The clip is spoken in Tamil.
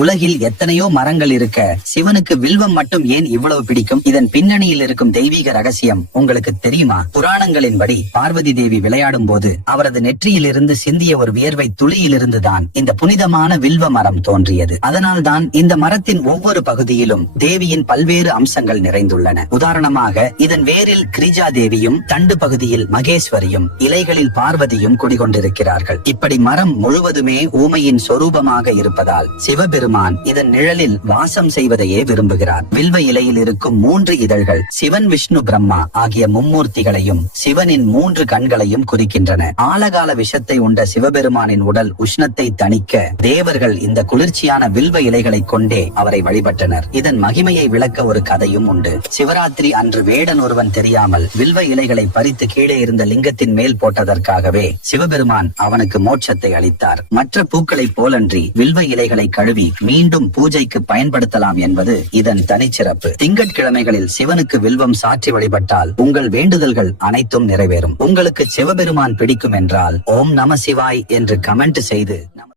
உலகில் எத்தனையோ மரங்கள் இருக்க சிவனுக்கு வில்வம் மட்டும் ஏன் இவ்வளவு பிடிக்கும்? இதன் பின்னணியில் இருக்கும் தெய்வீக ரகசியம் உங்களுக்கு தெரியுமா? புராணங்களின்படி பார்வதி தேவி விளையாடும் போது அவரது நெற்றியிலிருந்து சிந்திய ஒரு வியர்வை துளியிலிருந்துதான் இந்த புனிதமான வில்வ மரம் தோன்றியது. அதனால்தான் இந்த மரத்தின் ஒவ்வொரு பகுதியிலும் தேவியின் பல்வேறு அம்சங்கள் நிறைந்துள்ளன. உதாரணமாக இதன் வேரில் கிரிஜா தேவியும், தண்டு பகுதியில் மகேஸ்வரியும், இலைகளில் பார்வதியும் குடிகொண்டிருக்கிறார்கள். இப்படி மரம் முழுவதுமே ஊமையின் சொரூபமாக இருப்பதால் சிவபெருமான் இதன் நிழலில் வாசம் செய்வதையே விரும்புகிறார். வில்வ இலையில் இருக்கும் 3 இதழ்கள் சிவன், விஷ்ணு, பிரம்மா ஆகிய மும்மூர்த்திகளையும் சிவனின் 3 கண்களையும் குறிக்கின்றன. ஆழகால விஷத்தை உண்ட சிவபெருமானின் உடல் உஷ்ணத்தை தணிக்க தேவர்கள் இந்த குளிர்ச்சியான வில்வ இலைகளை கொண்டே அவரை வழிபட்டனர். இதன் மகிமையை விளக்க ஒரு கதையும் உண்டு. சிவராத்திரி அன்று வேடன் ஒருவன் தெரியாமல் வில்வ இலைகளை பறித்து கீழே இருந்த லிங்கத்தின் மேல் போட்டதற்காகவே சிவபெருமான் அவனுக்கு மோட்சத்தை அளித்தார். மற்ற பூக்களை போலன்றி வில்வ இலைகளை கழுவி மீண்டும் பூஜைக்கு பயன்படுத்தலாம் என்பது இதன் தனிச்சிறப்பு. திங்கட்கிழமைகளில் சிவனுக்கு வில்வம் சாற்றி வழிபட்டால் உங்கள் வேண்டுதல்கள் அனைத்தும் நிறைவேறும். உங்களுக்கு சிவபெருமான் பிடிக்கும் என்றால் ஓம் நம சிவாய் என்று கமெண்ட் செய்து